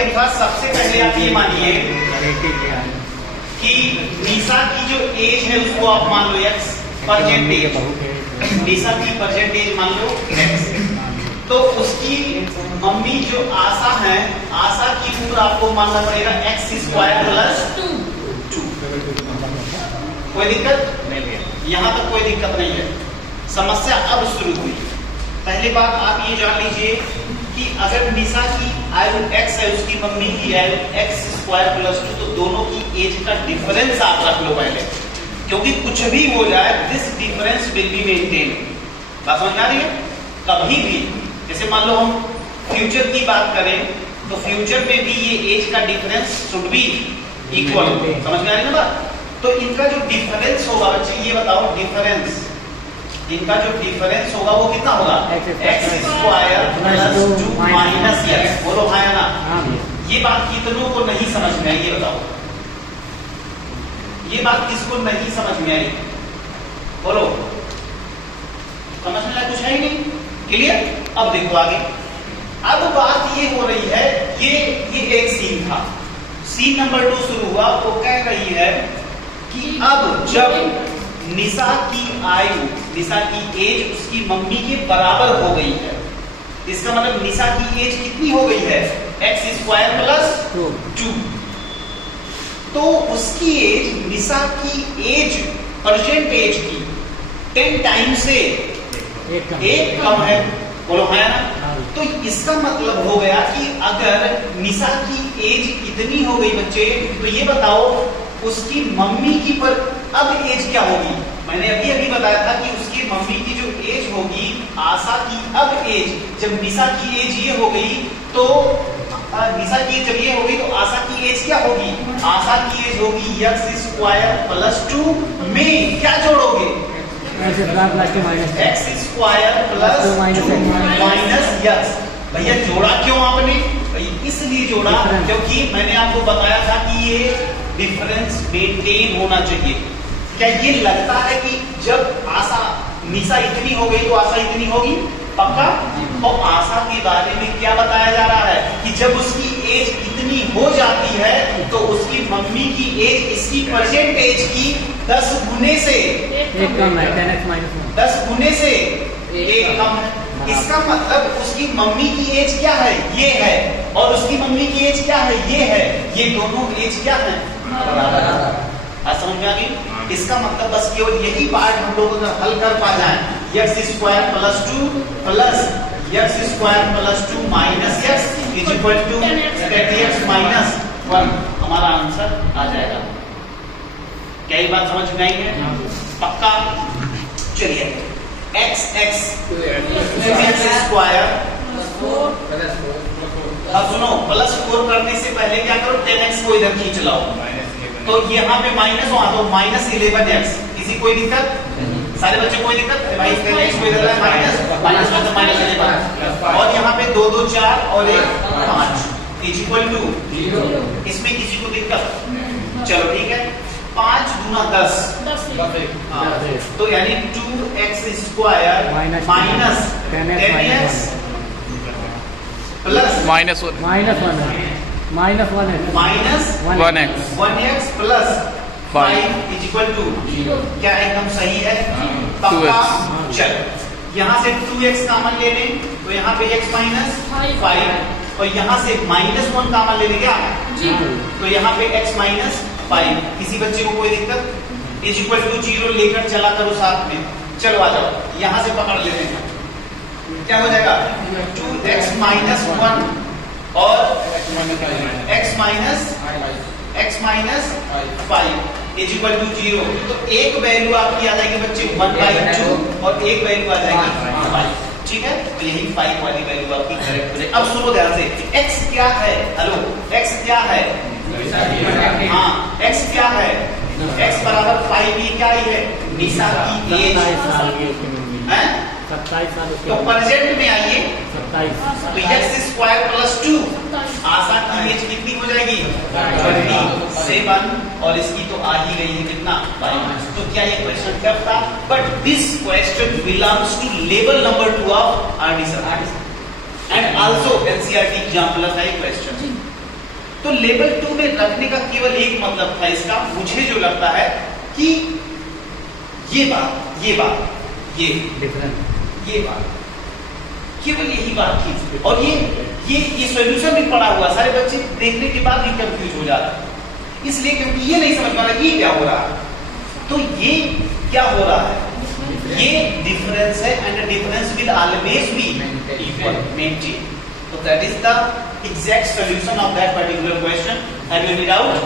के अनुसार सबसे पहले आप ये मानिए कि निशा की जो एज है उसको आप मान लो x परसेंटेज, निशा की परसेंटेज मान लो x। तो उसकी मम्मी जो आशा है, आशा की उम्र आपको मानना पड़ेगा x² + 2। कोई दिक्कत नहीं है, यहाँ तक कोई दिक्कत नहीं है। समस्या अब शुरू हुई। पहली बात आप ये जान लीजिए कि अगर निशा की आयु x है, उसकी मम्मी की आयु x² + 2, तो दोनों की एज का डिफरेंस आप रख लो पहले, क्योंकि कुछ भी हो जाए this difference will be maintain. बात समझ आ रही है? कभी भी जैसे मान लो हम फ्यूचर की बात करें तो फ्यूचर में भी ये एज का डिफरेंस शुड बी इक्वल। समझ में आ रही है ना बात? तो इनका जो डिफरेंस होगा बच्चे, ये बताओ डिफरेंस, इनका जो डिफरेंस होगा वो कितना होगा? x² + 2 - x। बोलो हाँ या ना? ये बात कितनों को नहीं समझ में आई, ये बताओ। ये बात किसको नहीं समझ में आई? बोलो। समझ में कुछ है ही नहीं? क्लियर? अब देखो आगे। अब बात ये हो रही है, ये एक सीन था, सीन नंबर 2 शुरू हुआ। वो कह रही है कि अब जब निशा की आयु, निशा की एज उसकी मम्मी के बराबर हो गई है, इसका मतलब निशा की एज कितनी हो गई है? x² + 2। तो उसकी एज, निशा की एज, प्रेजेंट एज की 10 टाइम्स से एक कम है। बोलो हाँ ना? तो इसका मतलब हो गया कि अगर निशा की एज इतनी हो गई बच्चे, तो ये बताओ उसकी मम्मी की पर अब एज क्या होगी? मैंने अभी बताया था कि उसकी मम्मी की जो एज होगी, आशा की अब एज, जब निशा की एज ये हो गई तो निशा की एज जब ये होगी तो आशा की एज क्या होगी? आशा की एज होगी x² + 2 में क्या जोड़ोगे? x² + -x। भैया जोड़ा क्यों आपने? इसलिए जोड़ा क्योंकि मैंने आपको बताया था कि ये डिफरेंस मेंटेन होना चाहिए। क्या ये लगता है कि जब आशा, निशा इतनी हो गई तो आशा इतनी होगी? पक्का? और आशा के बारे में क्या बताया जा रहा है कि जब उसकी एज इतनी हो जाती है तो उसकी मम्मी की एज इसकी परसेंटेज की 10 गुने से एक कम है, 10x - 1। 10 गुने से एक कम है। इसका मतलब उसकी मम्मी की एज क्या है? ये है। और उसकी मम्मी की एज क्या है? ये है। ये दोनों एज क्या है? बराबर। समझ में आ गई? इसका मतलब बस केवल यही पार्ट हम लोग अगर हल कर पा जाए, x² + 2 + x² + 2 - x = 10x - 1, हमारा आंसर आ जाएगा। क्या ये बात समझ में आई है? पक्का? चलिए x² अब सुनो, +4 करने से पहले क्या करो? 10x को इधर खींच लाओ, तो यहाँ पे माइनस हुआ तो -11x। किसी कोई दिक्कत? सारे बच्चे कोई दिक्कत? भाई 10x को इधर माइनस मतलब -11, और यहाँ पे 2 2 4 और 1 5 = 0। इसमें किसी को दिक्कत? चलो ठीक है। 5 × 10 तो यानी 2x² - 10x -1x + 5 = 0। क्या एकदम सही है? पक्का? चलो यहाँ से 2x कॉमन ले लें तो यहाँ पे x - 5, और यहाँ से -1 कॉमन ले लें क्या? तो यहाँ पे x - 5। किसी बच्चे को कोई दिक्कत? = 0 लेकर चला करो साथ में। चलो आ जाओ, यहाँ से पकड़ लेते हैं। क्या हो जाएगा? 2x - 1 और x - 5 = 0। तो एक वैल्यू आपकी आ जाएगी बच्चे 1/2 और एक वैल्यू आ जाएगी 5। ठीक है? तो यही 5 वाली वैल्यू आपकी करेक्ट हो जाएगी। अब सुनो ध्यान से, x क्या है? हेलो, x क्या है? हाँ, x क्या है? x = 5। ये क्या है? निशा की एज है। 27 साल। तो प्रेजेंट में आइए, 27। तो x² + 2 आशा की एज कितनी हो जाएगी? 27, और इसकी तो आ ही गई है कितना? 22। तो क्या ये क्वेश्चन टफ था? But this question belongs to level number 2 of RD sir, and also NCERT example था ये क्वेश्चन। तो लेवल 2 में रखने का केवल एक मतलब था इसका, मुझे जो लगता है कि ये बात ये डिफरेंस ये बात केवल यही बात थी। और ये सॉल्यूशन भी पड़ा हुआ, सारे बच्चे देखने के बाद भी कंफ्यूज हो जाते हैं, इसलिए क्योंकि ये नहीं समझ पा रहा ये क्या हो रहा है। तो ये क्या हो रहा है, ये डिफरेंस है and difference will always be equal, maintain. So that is the exact solution of that particular question. Have you any doubt?